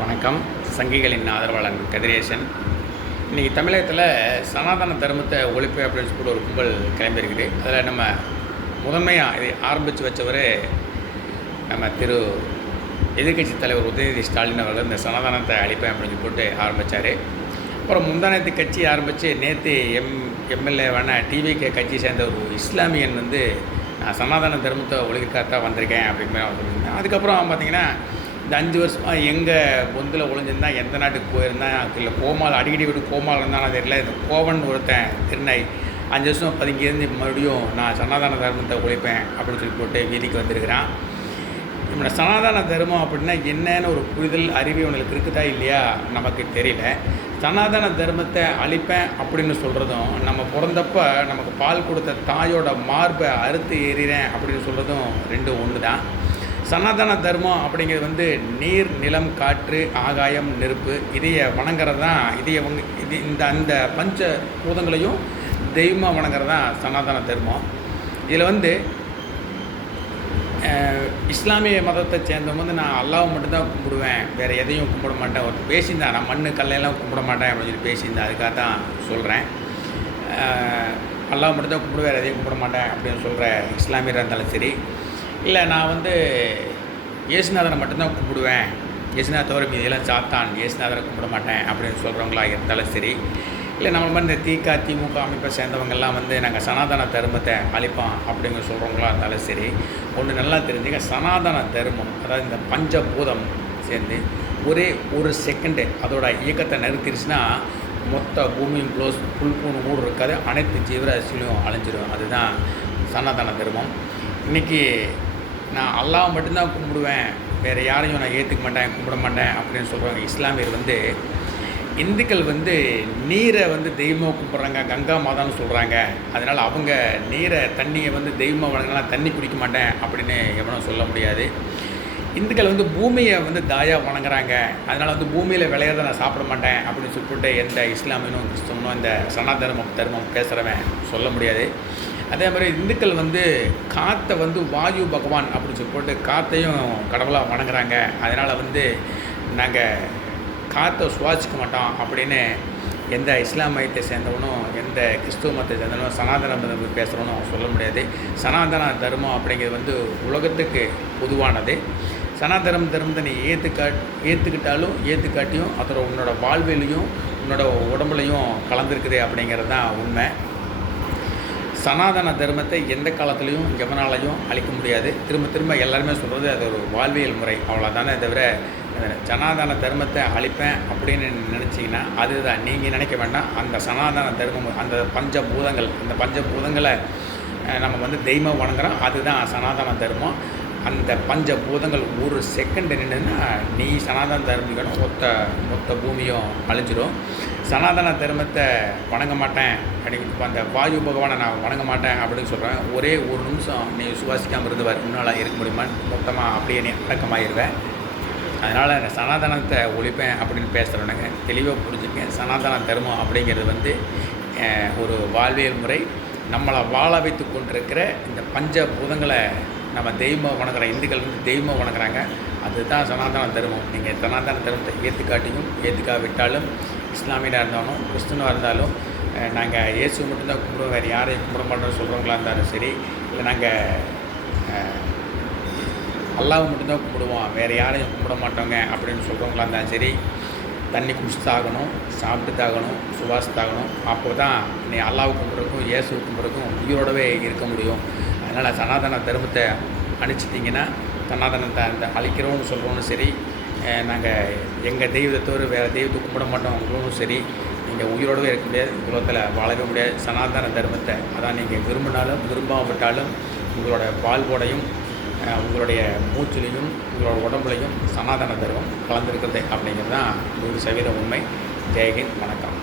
வணக்கம். சங்கிகளின் ஆதரவாளன் கதிரேசன். இன்றைக்கி தமிழகத்தில் சனாதன தர்மத்தை ஒழிப்பு அப்படின்னு சொல்லி ஒரு கும்பல் கிளம்பியிருக்குது. அதில் நம்ம முதன்மையாக இதை ஆரம்பித்து வச்சவர் நம்ம எதிர்க்கட்சி தலைவர் உதயநிதி ஸ்டாலின் அவர்கள் இந்த சனாதனத்தை அழிப்பேன் அப்படின்னு போட்டு ஆரம்பித்தார். அப்புறம் முந்தானத்து கட்சி ஆரம்பித்து நேற்று எம்எல்ஏவான டிவிகே கட்சி சேர்ந்த ஒரு இஸ்லாமியன் நான் சனாதன தர்மத்தை ஒழிக்கிறதுக்காக வந்திருக்கேன் அப்படிங்கிற அவர் சொல்லியிருந்தேன். அதுக்கப்புறம் பார்த்திங்கன்னா இந்த 5 வருஷமாக எங்கே பொந்தில் ஒழிஞ்சிருந்தா எந்த நாட்டுக்கு போயிருந்தேன், இல்லை கோமால் அடிக்கடி விட்டு கோமால் இருந்தாலும் தெரியல. இந்த கோவன் ஒருத்தன் திருநாய் 5 வருஷம் பதுங்கியிருந்து மறுபடியும் நான் சனாதன தர்மத்தை ஒழிப்பேன் அப்படின்னு சொல்லி போட்டு வீதிக்கு வந்திருக்கிறான். நம்மளோட சனாதன தர்மம் அப்படின்னா என்னென்னு ஒரு புரிதல் அறிவு அவங்களுக்கு இருக்குதா இல்லையா நமக்கு தெரியல. சனாதன தர்மத்தை அழிப்பேன் அப்படின்னு சொல்கிறதும், நம்ம பிறந்தப்போ நமக்கு பால் கொடுத்த தாயோட மார்பை அறுத்து ஏறிறேன் அப்படின்னு சொல்கிறதும் ரெண்டும் ஒன்று தான். சனாதன தர்மம் அப்படிங்கிறது நீர், நிலம், காற்று, ஆகாயம், நெருப்பு இதையை வணங்குறது தான். அந்த பஞ்ச பூதங்களையும் தெய்வமாக வணங்குறது தான் சனாதன தர்மம். இதில் இஸ்லாமிய மதத்தை சேர்ந்தவங்க நான் அல்லாஹ் மட்டும்தான் கும்பிடுவேன், வேறு எதையும் கும்பிட மாட்டேன். ஒரு பேசியிருந்தேன், நான் மண் கல்லையெல்லாம் கும்பிட மாட்டேன் அப்படின்னு சொல்லி பேசியிருந்தேன். அதுக்காக தான் சொல்கிறேன். அல்லாஹ் மட்டும்தான் கும்பிடுவேன், வேறு எதையும் கும்பிட மாட்டேன் அப்படின்னு சொல்கிற இஸ்லாமியராக இருந்தாலும் சரி, இல்லை நான் இயேசுநாதரை மட்டும்தான் கும்பிடுவேன், இயேசுநாதர் தவிர மீதியெல்லாம் சாத்தான், இயேசுநாதரை கும்பிட மாட்டேன் அப்படின்னு சொல்கிறவங்களா இருந்தாலும் சரி, இல்லை நம்ம இந்த திமுக அமைப்பை சேர்ந்தவங்கெல்லாம் நாங்கள் சனாதன தர்மத்தை அழிப்போம் அப்படிங்கிற சொல்கிறவங்களா இருந்தாலும் சரி, ஒன்று நல்லா தெரிஞ்சுக்க, சனாதன தர்மம் அதாவது இந்த பஞ்சபூதம் சேர்ந்து ஒரே ஒரு செகண்டு அதோட இயக்கத்தை நிறுத்திடுச்சுன்னா மொத்த பூமியும் க்ளோஸ், புல்பூன் ஊடு இருக்காது, அனைத்து ஜீவராசிலையும் அழிஞ்சிடும். அதுதான் சனாதன தர்மம். இன்றைக்கி நான் அல்லாஹ் மட்டும்தான் கும்பிடுவேன், வேறு யாரையும் நான் ஏற்றுக்க மாட்டேன், கும்பிட மாட்டேன் அப்படின்னு சொல்கிறவங்க இஸ்லாமியர் இந்துக்கள் நீரை தெய்வமாக கும்பிட்றாங்க, கங்கா மாதான்னு சொல்கிறாங்க. அதனால் அவங்க நீரை தண்ணியை தெய்வமாக வழங்கினா தண்ணி குடிக்க மாட்டேன் அப்படின்னு எவனும் சொல்ல முடியாது. இந்துக்கள் பூமியை தாயாக வணங்குறாங்க, அதனால் பூமியில் விளையாத நான் சாப்பிட மாட்டேன் அப்படின்னு சொல்லிட்டு எந்த இஸ்லாமியனும் கிறிஸ்தவனும் இந்த சனாதன தர்மம் பேசுகிறவன் சொல்ல முடியாது. அதே மாதிரி இந்துக்கள் காற்றை வாயு பகவான் அப்படின்னு சொல்லிட்டு காற்றையும் கடவுளாக வணங்குறாங்க. அதனால் நாங்கள் காற்றை சுவாசிக்க மாட்டோம் அப்படின்னு எந்த இஸ்லாம் மதத்தை சேர்ந்தவனும் எந்த கிறிஸ்துவ மதத்தை சேர்ந்தவனும் சனாதன மதம் பேசுகிறவனும் சொல்ல முடியாது. சனாதன தர்மம் அப்படிங்கிறது உலகத்துக்கு பொதுவானது. சனாதன தர்மத்தை நீ ஏற்றுக்கிட்டாலும் ஏற்றுக்காட்டியும் அதோட உன்னோட வாழ்விலையும் உன்னோட உடம்புலையும் கலந்துருக்குது அப்படிங்கிறது தான் உண்மை. சனாதன தர்மத்தை எந்த காலத்துலேயும் எவனாலையும் அழிக்க முடியாது. திரும்ப எல்லாருமே சொல்கிறது அது ஒரு வாழ்வியல் முறை, அவ்வளோதானே தவிர சனாதன தர்மத்தை அழிப்பேன் அப்படின்னு நினச்சிங்கன்னா அதுதான். நீங்கள் நினைக்க வேண்டாம். அந்த சனாதன தர்மம், அந்த பஞ்சபூதங்களை நம்ம தெய்வம் வணங்குறோம், அதுதான் சனாதன தர்மம். அந்த பஞ்சபூதங்கள் ஒரு செகண்ட் நின்றுன்னா நீ சனாதன தர்மிக்கணும், மொத்த பூமியும் அழிஞ்சிடும். சனாதன தர்மத்தை வணங்க மாட்டேன் அப்படின்னு அந்த வாயு பகவானை நான் வணங்க மாட்டேன் அப்படின்னு சொல்கிறேன். ஒரே ஒரு நிமிஷம் நீ சுவாசிக்காமல் இருந்து முன்னால் இருக்க முடியுமா? மொத்தமாக அப்படியே நீ அடக்கமாகிடுவேன். அதனால் சனாதனத்தை ஒழிப்பேன் அப்படின்னு பேசுகிறவனுங்க தெளிவாக புரிஞ்சுக்கேன். சனாதன தர்மம் அப்படிங்கிறது ஒரு வாழ்வியல் முறை. நம்மளை வாழ வைத்து கொண்டிருக்கிற இந்த பஞ்சபூதங்களை நம்ம தெய்வம் வணங்குற இந்துக்கள் தெய்வம் வணங்குறாங்க, அதுதான் சனாதன தர்மம். நீங்கள் சனாதன தர்மத்தை ஏற்றுக்காட்டியும் ஏற்றுக்காவிட்டாலும், இஸ்லாமியனாக இருந்தாலும் கிறிஸ்துவனாக இருந்தாலும், நாங்கள் இயேசு மட்டும்தான் கும்பிடுவோம், வேறு யாரையும் கும்பிட மாட்டோம்னு சொல்கிறவங்களா இருந்தாலும் சரி, இல்லை நாங்கள் அல்லாஹ் மட்டும்தான் கும்பிடுவோம், வேறு யாரையும் கும்பிட மாட்டோங்க அப்படின்னு சொல்கிறவங்களா இருந்தாலும் சரி, தண்ணி குடிச்சுதாகணும், சாப்பிட்டுதாகணும், சுவாசித்தாகணும். அப்போ தான் நீ அல்லாஹ் கும்பிட்றதுக்கும் இயேசு கும்பிட்றதுக்கும் உயிரோடவே இருக்க முடியும். அதனால் சனாதன தர்மத்தை அழிச்சிட்டிங்கன்னா, சனாதனத்தை அந்த அழிக்கிறோன்னு சொல்கிறோன்னு சரி, நாங்கள் எங்கள் தெய்வத்தை தவிர வேறு தெய்வத்தை கும்பிட மாட்டோம் சரி, நீங்கள் உயிரோடவே இருக்க முடியாது, உலகத்தில் வாழவே முடியாது. சனாதன தர்மத்தை அதான் நீங்கள் விரும்பினாலும் விரும்பாவிட்டாலும் உங்களோட வாழ்வோடையும் உங்களுடைய மூச்சிலையும் உங்களோட உடம்புலையும் சனாதன தர்மம் கலந்துருக்கிறது அப்படிங்கிறது தான் 100% உண்மை. ஜெய்ஹிந்த். வணக்கம்.